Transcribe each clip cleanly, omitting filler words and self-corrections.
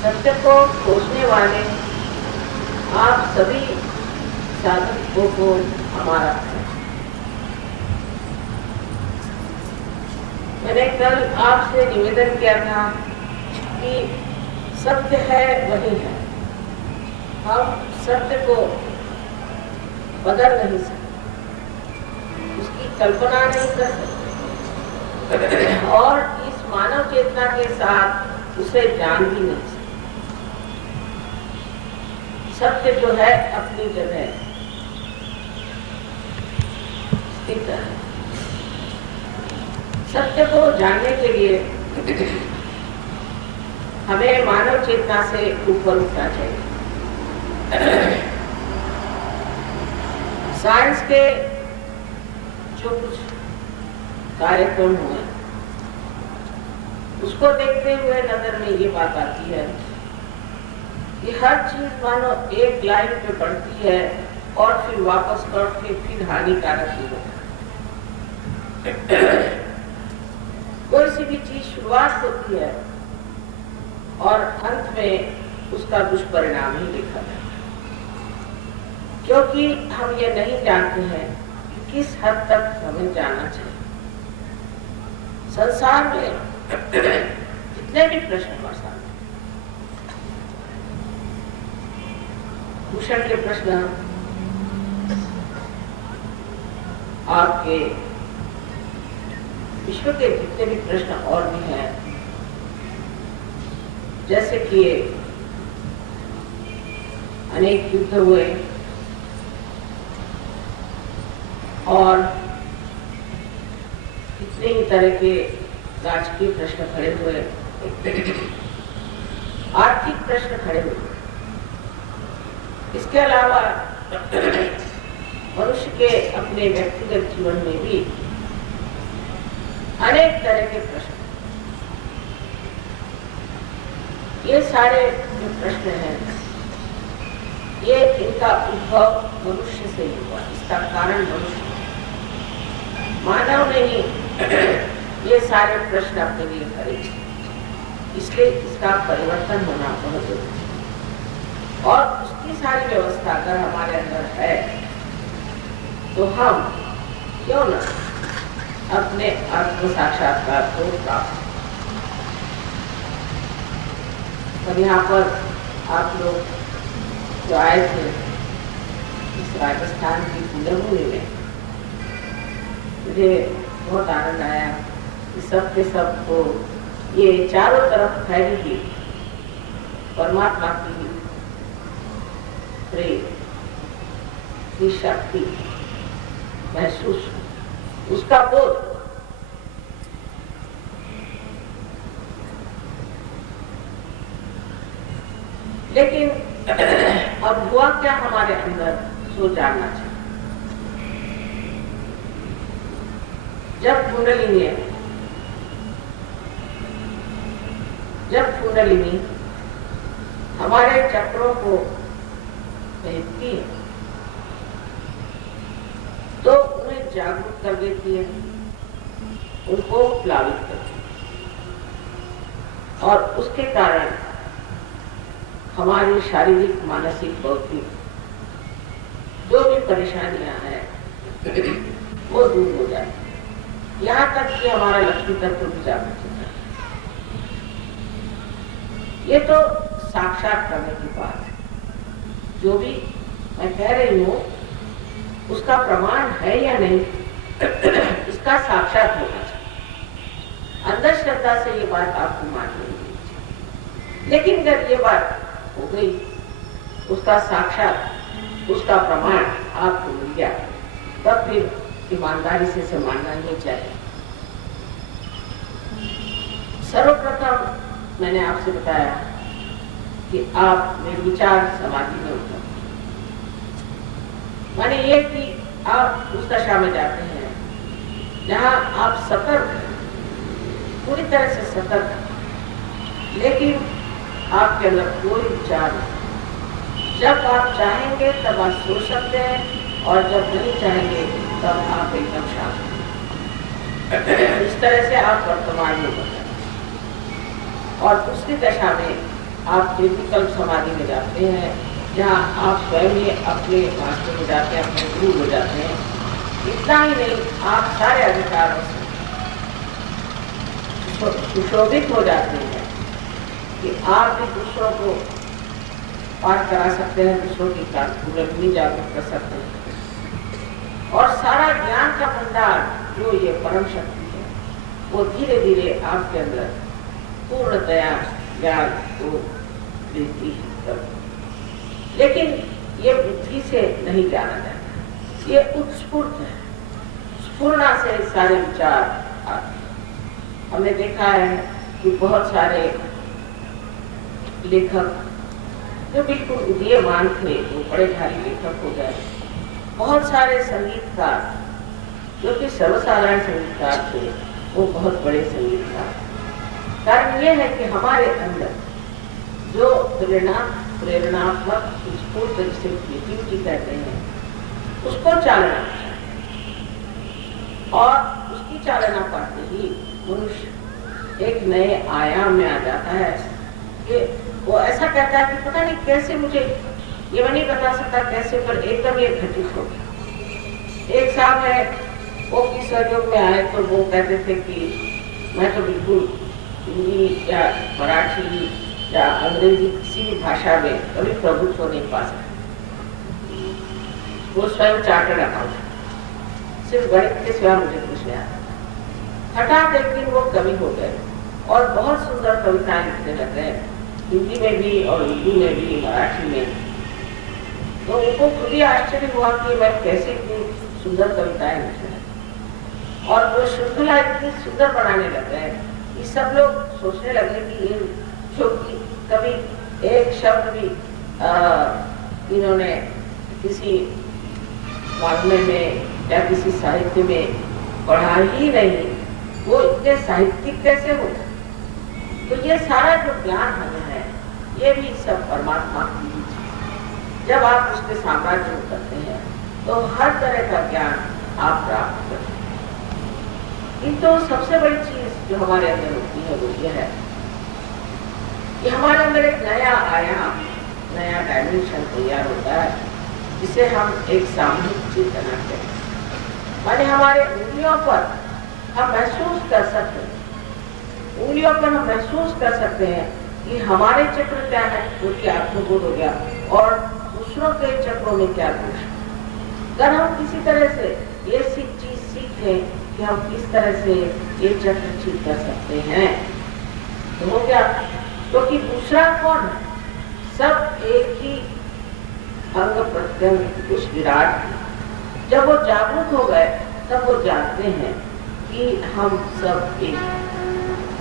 सत्य को खोजने वाले आप सभी साधकों को हमारा है। मैंने कल आपसे निवेदन किया था कि सत्य है वही है, हम सत्य को बदल नहीं सकते, उसकी कल्पना नहीं कर सकते और इस मानव चेतना के साथ उसे जान भी नहीं सकते। सत्य जो है अपनी जगह स्थित है। सत्य को जानने के लिए हमें मानव चेतना से ऊपर उठना चाहिए। साइंस के जो कुछ कार्यक्रम हुए उसको देखते हुए नजर में ये बात आती है कि हर चीज मानो एक लाइन पे बढ़ती है और फिर वापस लौट के फिर हानिकारक ही होता है। कोई सी भी चीज शुरुआत होती है और अंत में उसका दुष्परिणाम ही लिखा है, क्योंकि हम ये नहीं जानते हैं कि किस हद तक हमें जाना चाहिए। संसार में जितने भी प्रश्न हमारे सामने, भूषण के प्रश्न, आपके विश्व के जितने भी प्रश्न और भी हैं, जैसे कि अनेक युद्ध हुए और कितने ही तरह के राजकीय प्रश्न खड़े हुए, आर्थिक प्रश्न खड़े हुए। इसके अलावा मनुष्य के अपने व्यक्तिगत जीवन में भी अनेक तरह के प्रश्न। ये सारे जो प्रश्न हैं, ये इनका उद्भव मनुष्य से ही हुआ, इसका कारण मनुष्य, मानव ने ही ये सारे प्रश्न अपने लिए खड़े, इसलिए इसका परिवर्तन होना बहुत जरूरी है। और उसकी सारी व्यवस्था अगर हमारे अंदर है तो हम क्यों न अपने आत्म साक्षात्कार को प्राप्त। और यहाँ पर आप लोग जो आए थे इस राजस्थान की पूर्णभूमि में, मुझे बहुत आनंद आया कि सब के सब को ये चारों तरफ फैली हुई परमात्मा की प्रेम की शक्ति महसूस, उसका बोध। लेकिन अब हुआ क्या हमारे अंदर, सो जानना चाहिए। जब कुंडलिनी हमारे चक्रों को भेजती है तो उन्हें जागरूक कर देती है, उनको प्लावित करती है और उसके कारण हमारी शारीरिक, मानसिक, बौद्धिक जो भी परेशानियां हैं वो दूर हो जाती है। यहाँ तक कि हमारा लक्ष्मी तत्व भी जागरूक होता है। ये तो साक्षात करने की बात है। जो भी मैं कह रही हूँ उसका प्रमाण है या नहीं, इसका साक्षात होना चाहिए। अंधश्रद्धा से ये बात आपको मान लेनी चाहिए, लेकिन जब ये बात हो गई, उसका साक्षात, उसका प्रमाण आपको मिल गया, तब फिर ईमानदारी से इसे मानना नहीं चाहिए। सर्वप्रथम मैंने आपसे बताया कि आप निर्विचार समाधि में उतर, माने ये कि आप उस दशा में जाते हैं जहां आप सतर्क, पूरी तरह से सतर्क, लेकिन आपके अंदर कोई विचार नहीं। जब आप चाहेंगे तब आप सोच सकते हैं और जब नहीं चाहेंगे तब आप एकदम शांत। इस तरह से आप वर्तमान में बदलें। और दूसरी दशा में आप निर्विकल्प समाधि में जाते हैं, जहाँ आप स्वयं ही अपने मास्टर हो जाते हैं, अपने गुरु हो जाते हैं। इतना ही नहीं, आप सारे अधिकारों से सुशोभित हो जाते हैं कि आप भी दूसरों को पार करा सकते हैं, दूसरों की भी जागरूक कर सकते हैं। और सारा ज्ञान का भंडार जो ये परम शक्ति है, वो धीरे धीरे आपके अंदर पूर्णतया ज्ञान को देती है। लेकिन ये बुद्धि से नहीं जाना जाता, ये उत्स्फूर्त है, स्फूर्णा से सारे विचार आते। हमने देखा है कि बहुत सारे लेखक जो बिल्कुल उदीयमान थे वो बड़े भारी लेखक हो गए। बहुत सारे संगीतकार जो कि सर्वसाधारण संगीतकार थे वो बहुत बड़े संगीतकार। कारण ये है कि हमारे अंदर जो प्रेरणात्मक स्फूर्त जिसे क्रिएटिविटी कहते हैं, उसको चालना और उसकी चालना पाते ही मनुष्य एक नए आयाम में आ जाता है कि वो ऐसा कहता है कि पता नहीं कैसे, मुझे ये मैं नहीं बता सकता कैसे, पर एकदम ये घटित हो गया। एक साहब है वो किस सहयोग में आए तो वो कहते थे कि मैं तो बिल्कुल हिंदी या मराठी या अंग्रेजी किसी भी भाषा में कभी प्रभुत्व नहीं पा सकते। वो स्वयं चार्टर्ड अकाउंटेंट, सिर्फ गणित के सिवा मुझे कुछ नहीं आता। हठात एक दिन वो कवि हो गए और बहुत सुंदर कविताएं लिखने लग गए, हिंदी में भी और उर्दू में भी, मराठी में। तो उनको खुद ही आश्चर्य हुआ कि मैं कैसे इतनी सुंदर कविताएं लिख रहे हैं। और वो श्रृंखला इतनी सुंदर बनाने लग गए कि सब लोग सोचने लगे कि ये जो कभी एक शब्द भी इन्होंने किसी वाग्मय में या किसी साहित्य में पढ़ा ही नहीं, वो इतने साहित्यिक कैसे हो। तो ये सारा जो ज्ञान हमें है, ये भी सब परमात्मा की चीज है। जब आप उसके साम्राज्य में करते हैं तो हर तरह का ज्ञान आप प्राप्त करते हैं। किंतु सबसे बड़ी चीज जो हमारे अंदर होती है वो ये है कि हमारे अंदर एक नया आयाम, नया डायमेंशन तैयार होता है, जिसे हम एक सामूहिक चेतना कहते हैं। माने हमारे उंगलियों पर हम महसूस कर सकते हैं, उंगलियों पर हम महसूस कर सकते हैं कि हमारे चक्र क्या है, जो कि आत्मबोध हो गया, और दूसरों के चक्रों में क्या दोष है। अगर हम किसी तरह से ये चीज सीख लें कि हम किस तरह से ये चक्र ठीक कर सकते हैं, तो हो गया। क्योंकि दूसरा कौन है, सब एक ही अंग प्रत्यंग उस विराट। जब वो जागरूक हो गए तब वो जानते हैं कि हम सब एक।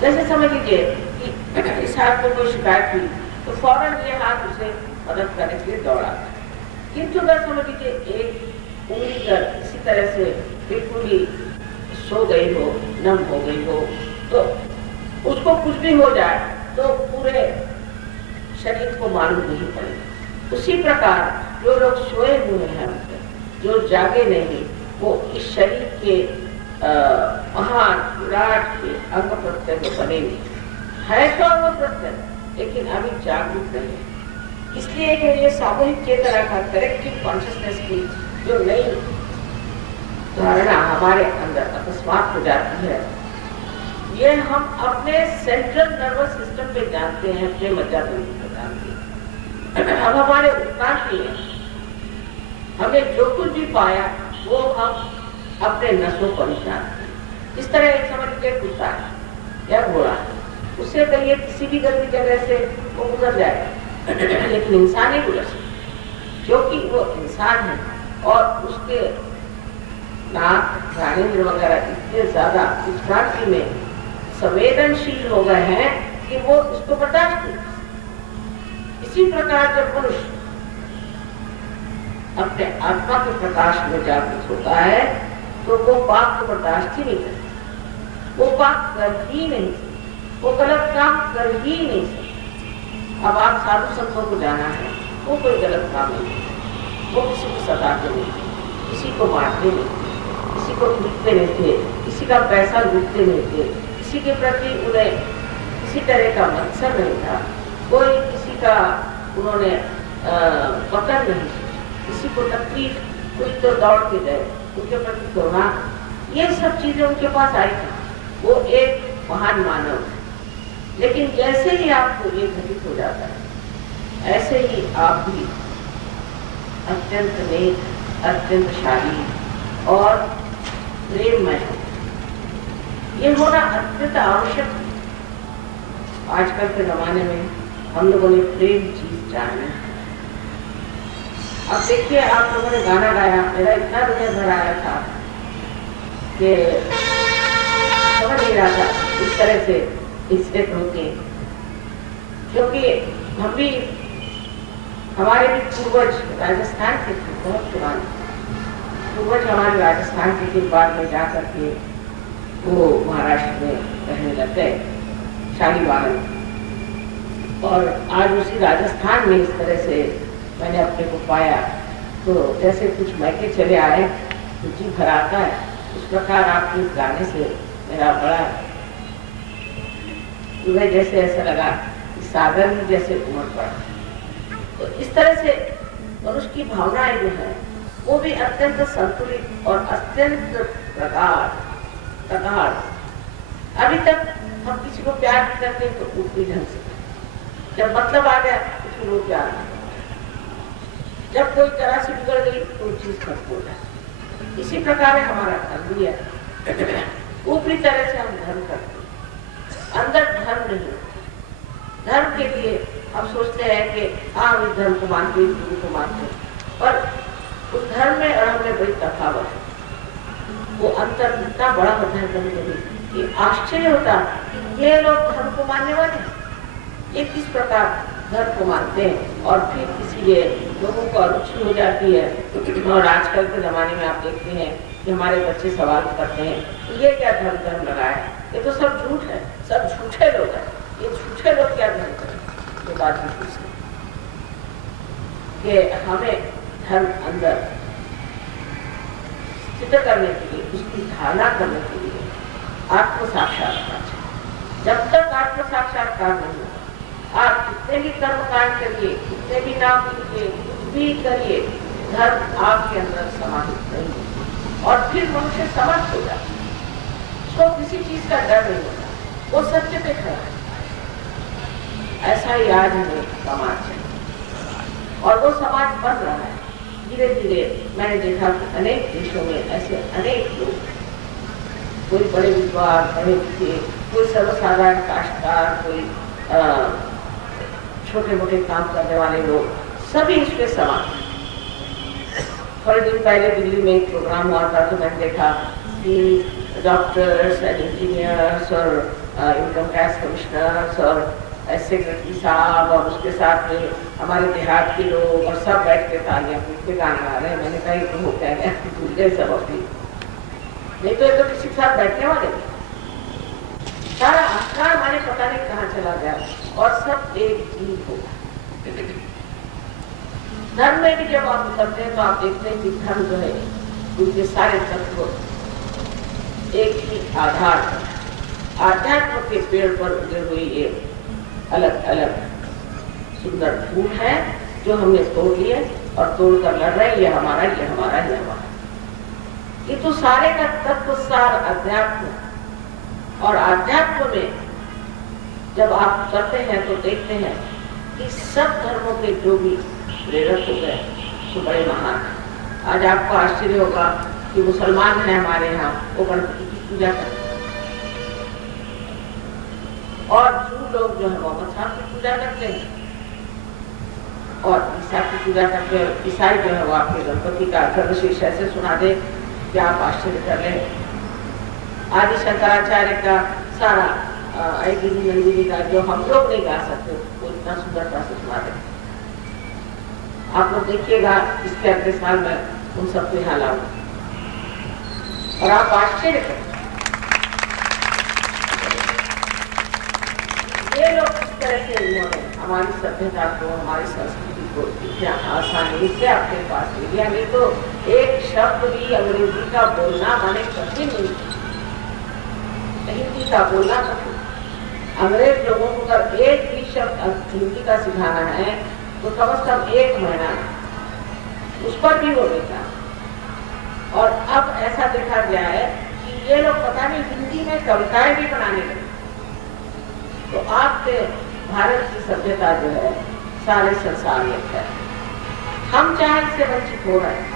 जैसे समझ लीजिए कि इस हाथ में कोई शिकायत हुई तो फौरन ये हाथ उसे मदद करने के लिए दौड़ा। किंतु अगर समझ लीजिए एक उंगली कर इसी तरह से बिल्कुल ही सो गई हो, नम हो गई हो, तो उसको कुछ भी हो जाए तो पूरे शरीर को मालूम नहीं पड़ेगा। उसी प्रकार जो लोग सोए हुए हैं, जो जागे नहीं, वो इस शरीर के महान विराट के अंग प्रत्यंग बने है तो अंग प्रत्यंग, लेकिन अभी जागरूक नहीं है। इसलिए ये सामूहिक चेतना का, कलेक्टिव कॉन्शियसनेस की जो नई धारणा हमारे अंदर अकस्मात हो जाती है, ये हम अपने सेंट्रल नर्वस सिस्टम पे जानते हैं, अपने मज्जातंत्र पे जानते हैं। हम हमारे उत्कांठ में हमने जो कुछ भी पाया वो हम अपने नसों पर ही जानते हैं। इस तरह एक समझ लीजिए कुत्ता है या घोड़ा है, उससे कहिए किसी भी गंदी जगह से वो गुजर जाएगा, लेकिन इंसान ही गुजर सकता, क्योंकि वो इंसान है और उसके नाक, घानेन्द्र वगैरह इतने ज्यादा उत्क्रांति में संवेदनशील हो गए हैं कि वो इसको बर्दाश्त नहीं। इसी प्रकार जब मनुष्य अपने आत्मा के प्रकाश में जागृत होता है तो वो पाप को बर्दाश्त ही नहीं करता, वो पाप कर ही नहीं सकता, वो गलत काम कर ही नहीं सकता। अब आप साधु संतों को जाना है, वो कोई गलत काम नहीं, वो किसी को सताते नहीं, किसी को मारते नहीं, किसी को पीटते नहीं थे, किसी का पैसा लूटते नहीं थे, किसी के प्रति उन्हें किसी तरह का मत्सर नहीं था, कोई किसी का उन्होंने पकड़ नहीं, किसी को तकलीफ, कोई तो दौड़ के गए, उनके प्रति करुणा, ये सब चीजें उनके पास आई थी। वो एक महान मानव है। लेकिन जैसे ही आपको ये घटित हो जाता है, ऐसे ही आप भी अत्यंत नेक, अत्यंत शाली और प्रेममय हो। ये होना अत्यंत आवश्यक है। आजकल के जमाने में हम लोगों ने प्रेम चीज जाना है। अब देखिए, आप लोगों ने गाना गाया, मेरा इतना हृदय भर आया था कि समझ नहीं रहा था इस तरह से इससे होके, क्योंकि हम भी, हमारे भी पूर्वज राजस्थान के थे, बहुत पुराने पूर्वज हमारे राजस्थान के बाद में जा करके वो महाराष्ट्र में रहने लग गए, शालीवाहन। और आज उसी राजस्थान में इस तरह से मैंने अपने को पाया, तो जैसे कुछ मैके चले आए तो जी भर आता है, उस प्रकार आपके इस गाने से मेरा बड़ा हृदय जैसे ऐसा लगा कि सागर में जैसे उमड़ पड़ा। तो इस तरह से मनुष्य की भावनाएं जो है वो भी अत्यंत संतुलित और अत्यंत प्रगाढ़। अभी तक हम किसी को प्यार नहीं करते तो ऊपरी ढंग से, जब मतलब आ गया तो फिर वो प्यार नहीं, जब कोई तरह से बिगड़ गई तो चीज खत्म हो जाए। इसी प्रकार हमारा धर्म भी है। ऊपरी तरह से हम धर्म करते, अंदर धर्म नहीं। धर्म के लिए हम सोचते हैं कि हाँ, इस धर्म को मानते, इस गुरु को मानते, पर उस धर्म में और हमें बड़ी तफावत है। वो अंतर इतना बड़ा होता है कभी कभी कि आश्चर्य होता कि ये लोग धर्म को मानने वाले हैं, ये किस प्रकार धर्म को मानते हैं। और फिर इसीलिए लोगों को रुचि हो जाती है। और आजकल के जमाने में आप देखते हैं कि हमारे बच्चे सवाल करते हैं, ये क्या धर्म लगाया, ये तो सब झूठ है, सब झूठे लोग हैं, ये झूठे लोग क्या धर्म करें। ये बात भी पूछते कि हमें धर्म अंदर स्थित करने के लिए, उसकी धारणा करने के लिए आत्म साक्षात्कार चाहिए। जब तक आत्म साक्षात्कार नहीं होगा, आप कितने भी कर्म कांड करिए, कितने भी नाम लीजिए, कुछ भी करिए, धर्म आपके अंदर समाहित नहीं होगा। और फिर मनुष्य समर्थ हो जाता है, उसको किसी चीज का डर नहीं होता, वो सत्य पे खड़ा है। ऐसा ही आज हमें समाज है और वो समाज बन रहा है धीरे धीरे। मैंने देखा कि अनेक देशों में ऐसे अनेक लोग, कोई बड़े विद्वान, बड़े लिखे, कोई सर्वसाधारण काश्तकार, कोई छोटे मोटे काम करने वाले लोग, सभी इसके समान। थोड़े दिन पहले दिल्ली में एक प्रोग्राम हुआ था, तो मैंने देखा कि डॉक्टर्स एंड इंजीनियर्स और इनकम टैक्स कमिश्नर्स और सेक्रेटरी साहब और उसके साथ में हमारे देहात के लोग और सब बैठ के तालियां पीट के गाना गा रहे हैं। मैंने कहा ये तो हो क्या गया, भूल गए सब अपनी, नहीं तो ये तो किसी के साथ बैठने वाले थे। सारा अहंकार हमारे पता नहीं कहाँ चला गया और सब एक जीव होगा। धर्म में भी जब आप करते हैं तो आप देखते हैं कि धर्म जो है उनके सारे तत्व एक ही आधार पर, आध्यात्म के पेड़ पर उगे हुए ये अलग अलग सुंदर फूल है जो हमने तोड़ लिए और तोड़कर लड़ रहे हैं, ये हमारा, ये हमारा, ये हमारा। ये तो सारे का तत्व सार अध्यात्म। और अध्यात्म में जब आप चलते हैं तो देखते हैं कि सब धर्मों के जो भी प्रेरक हो गए तो बड़े महान हैं। आज आपको आश्चर्य होगा कि मुसलमान हैं हमारे यहाँ, वो गणपति की पूजा करते हैं, और जू लोग जो है मोहम्मद साहब की पूजा करते हैं, और ईसा की पूजा करते हैं। ईसाई जो है वो आपके गणपति का अथर्वशीर्ष ऐसे सुना दे कि आप आश्चर्य कर लें। आदि शंकराचार्य का सारा ऐगिरी नंदिनी का जो हम लोग नहीं गा सकते, वो इतना सुंदरता से सुना दे। आप लोग देखिएगा इसके अगले साल में उन सबको यहाँ लाऊंगा और आप आश्चर्य करें ये लोग इस तरह से उन्होंने हमारी सभ्यता को, हमारी संस्कृति को इतना आसानी से अपने पास ले लिया। नहीं तो एक शब्द भी अंग्रेजी का बोलना माने कठिन नहीं, हिंदी का बोलना कठिन। अंग्रेज लोगों को अगर एक भी शब्द हिंदी का सिखाना है तो कम से कम 1 महीना, उस पर भी वो देखा। और अब ऐसा देखा गया है कि ये लोग पता नहीं हिंदी में कविताएं भी बनाने लगे। तो आपके भारत की सभ्यता जो है सारे संसार में है। हम चाहे इससे वंचित हो रहे हैं,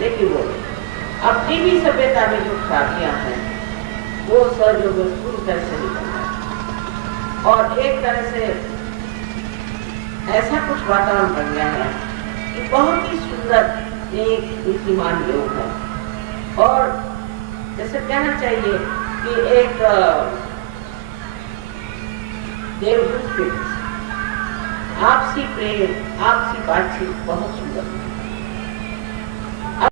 लेकिन वो अपनी भी सभ्यता में जो खराबियां हैं वो सर जो पूरी तरह से निकल है। और एक तरह से ऐसा कुछ वातावरण बन गया है कि बहुत ही सुंदर एक नीतिमान लोग हैं। और जैसे कहना चाहिए कि एक देवदूत के आपसी प्रेम, आपसी बातचीत बहुत सुंदर है।